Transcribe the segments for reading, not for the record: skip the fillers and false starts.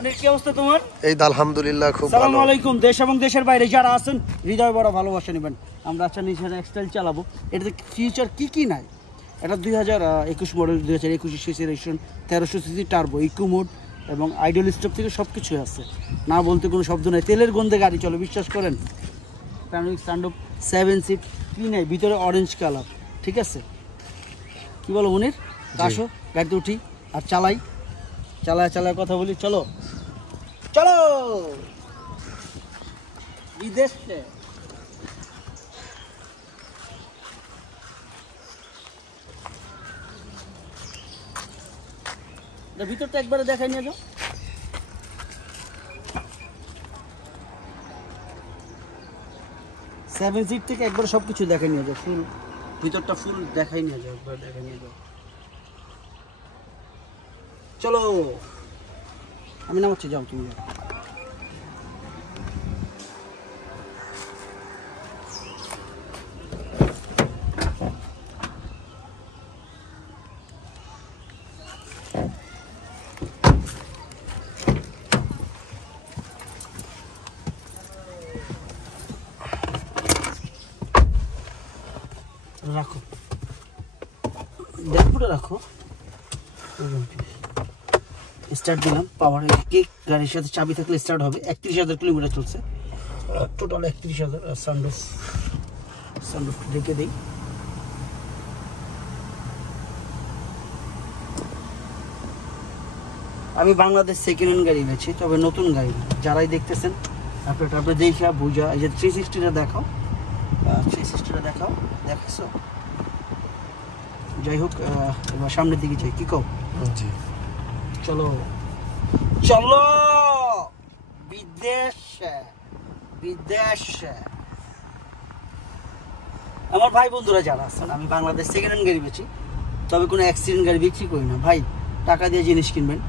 অনেক কি অবস্থা তোমার? এই তো আলহামদুলিল্লাহ খুব ভালো। আসসালামু আলাইকুম। দেশ এবং দেশের বাইরে যারা আছেন হৃদয় বড় ভালোবাসা নেবেন। আমরা আচ্ছা নিশান এক্সটাইল চালাবো। এটাতে ফিউচার কি নাই? এটা 2021 model, 2021 CC registration, 1300 CC turbo, eco mode এবং আইডল স্টপ থেকে সব কিছুই আছে। না বলতে কোনো শব্দ নাই, তেলের গন্ধে গাড়ি চলে, বিশ্বাস করেন। প্যানোরামিক সানরুফ, 7 সিট, কি নাই ভিতরে অরেঞ্জ কালার, ঠিক আছে? কি বলো মনির? আসো গাড়িতে উঠি আর চালায় কথা বলি। চলো চলো বিদেশে। ভিতরটা একবারে দেখাই নিয়ে যাও। সেভেন সিট থেকে একবার সবকিছু দেখাই নিয়ে যাও, ফুল ভিতরটা ফুল দেখাই নিয়ে যাও, একবার দেখাই নিয়ে যাও। চলো আমি নামাচ্ছি, যাও তুমি যাও। রাখো, দেখো রাখো। স্টার্ট দিলাম, পাওয়ার কিক, গাড়ির সাথে চাবি থাকলে স্টার্ট হবে। 31,000 কিলোমিটার চলছে টোটাল, 31,000। সানরুফ রেখে দিই। আমি বাংলাদেশ সেকেন্ড হ্যান্ড গাড়ি বেছি, তবে নতুন গাড়ি। যারাই দেখতেছেন আপনার দেখা বুঝা। এই যে 360টা দেখাও, 360টা দেখাও, দেখছো? যাই হোক, এবার সামনের দিকে যাই, কি কও? জি চলো চলো বিদেশে। আমার ভাই বন্ধুরা যারা আছেন, আমি বাংলাদেশ সেকেন্ড হ্যান্ড গাড়ি বেচি, তবে কোনো অ্যাক্সিডেন্ট গাড়ি বিক্রি করি না ভাই। টাকা দিয়ে জিনিস কিনবেন,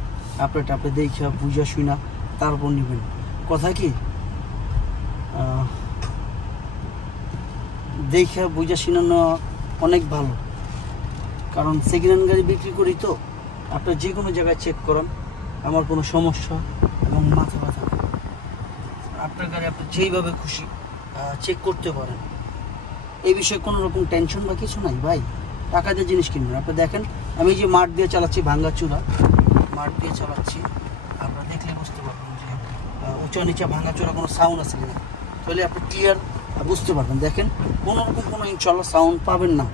আপনি দেখা বুঝা শুনা তারপর নেবেন। কথা কি, দেখা বুঝা শুনানো অনেক ভালো। কারণ সেকেন্ড হ্যান্ড গাড়ি বিক্রি করি তো, আপনার যে কোনো জায়গায় চেক করান, আমার কোনো সমস্যা এবং মাথা ব্যথা। আপনার গাড়ি আপনি যেইভাবে খুশি চেক করতে পারেন, এই বিষয়ে কোনো রকম টেনশন বা কিছু নাই ভাই। টাকা দিয়ে জিনিস কিনবেন। আপনি দেখেন আমি যে মাঠ দিয়ে চালাচ্ছি, ভাঙ্গাচুরা মাঠ দিয়ে চালাচ্ছি, আপনারা দেখলে বুঝতে পারবেন যে উঁচা নিচা ভাঙ্গাচুরা কোনো সাউন্ড আছে কিনা, তাহলে আপনি ক্লিয়ার বুঝতে পারবেন। দেখেন কোনো রকম কোনো ইনশাল্লাহ সাউন্ড পাবেন না।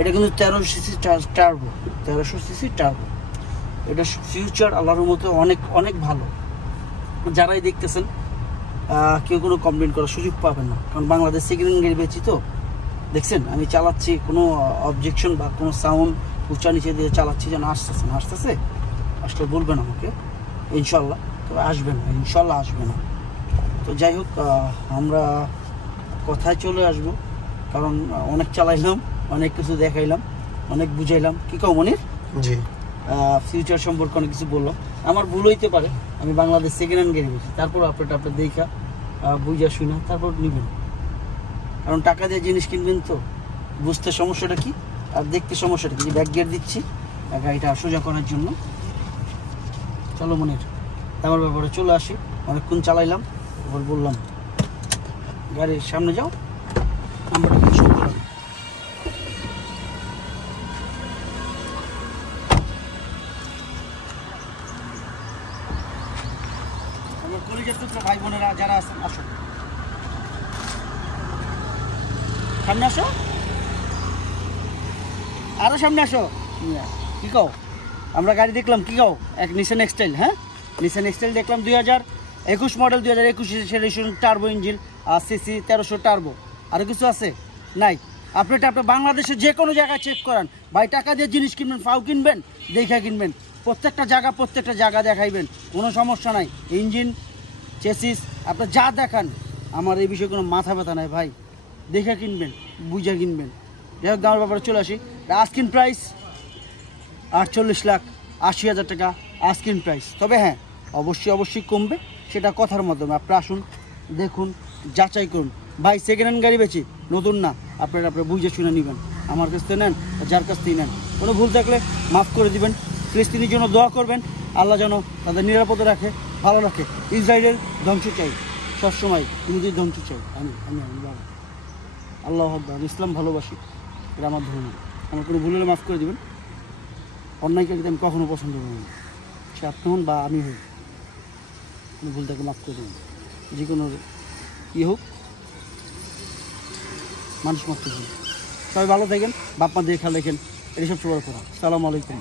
এটা কিন্তু 1300 সিসি টার্বো। এটা ফিউচার আল্লাহর মতো অনেক অনেক ভালো। যারাই দেখতেছেন কেউ কোনো কমপ্লেন করার সুযোগ পাবেন না, কারণ বাংলাদেশ সেকেন্ড হ্যান্ড গাড়ি বেচি তো। দেখছেন আমি চালাচ্ছি, কোনো অবজেকশন বা কোনো সাউন্ড উঁচা নিচে দিয়ে চালাচ্ছি যেন আসতেছে আসলে বলবেন আমাকে ইনশাল্লাহ। তবে আসবে না, ইনশাল্লাহ আসবে না। তো যাই হোক, আমরা কথায় চলে আসবো, কারণ অনেক চালাইলাম, অনেক কিছু দেখাইলাম, অনেক বুঝাইলাম। কি কও মনির? জি, ফিউচার সম্পর্কে অনেক কিছু বললাম। আমার ভুল হইতে পারে, আমি বাংলাদেশ সেকেন্ড হ্যান্ড গাড়ি বেশি, তারপর আপনার দেখা বুঝা শুনা তারপর নেবেন। কারণ টাকা দিয়ে জিনিস কিনবেন তো, বুঝতে সমস্যাটা কি আর দেখতে সমস্যাটা কি। ব্যাক গিয়ার দিচ্ছি গাড়িটা সোজা করার জন্য। চলো মনির, আমার ব্যাপারে চলে আসি। অনেকক্ষণ চালাইলাম, এবার বললাম গাড়ির সামনে যাও, নাম্বারটা কিন্তু শো করান। আমার কলিজার টুকরা ভাই বোনেরা যারা আছেন, আসো সামনে, আসো আরো সামনে আসো। কি কও? আমরা গাড়ি দেখলাম, কি কও? এক নিশান এক্সটাইল, হ্যাঁ নিশান এক্সটাইল দেখলাম, 2021 মডেল, 2021 টার্বো ইঞ্জিন আর সিসি 1300 টার্বো। আরও কিছু আছে নাই? আপনি বাংলাদেশের যে কোনো জায়গায় চেক করান ভাই। টাকা দিয়ে জিনিস কিনবেন, ফাও কিনবেন, দেখা কিনবেন। প্রত্যেকটা জায়গা দেখাইবেন, কোনো সমস্যা নাই। ইঞ্জিন চেসিস আপনি যা দেখান, আমার এই বিষয়ে কোনো মাথা ব্যথা নাই ভাই। দেখা কিনবেন, বুঝা কিনবেন। যাই হোক, দামের ব্যাপারে চলে আসি। আস্কিং প্রাইস 48,80,000 টাকা আস্কিং প্রাইস। তবে হ্যাঁ, অবশ্যই কমবে, সেটা কথার মাধ্যমে। আপনি আসুন, দেখুন, যাচাই করুন ভাই। সেকেন্ড হ্যান্ড গাড়ি বেচি, নতুন না। আপনারা বুঝে শুনে নেবেন, আমার কাছ থেকে নেন, যার কাছ থেকে নেন। কোনো ভুল থাকলে মাফ করে দিবেন, ফিলিস্তিনের জন্য দোয়া করবেন, আল্লাহ যেন তাদের নিরাপদে রাখে, ভালো রাখে। ইসরায়েলের ধ্বংস চাই সবসময়, ইহুদির ধ্বংস চাই। আমি বাবা আল্লাহ আকবার। ইসলাম ভালোবাসি, এটা আমার ধর্ম। আমার কোনো ভুল হলে মাফ করে দেবেন। অন্যায়কারীকে আমি কখনো পছন্দ করি না, সে আপনি হন বা আমি হই। কোনো ভুল তাকে মাফ করে দেবেন। যে কোনো হোক, মানুষ মাত্র ভুল। সবাই ভালো থাকেন, বাপ মা দিয়ে খেয়াল রাখেন, এটি সবচেয়ে বড় কথা। সালামু আলাইকুম।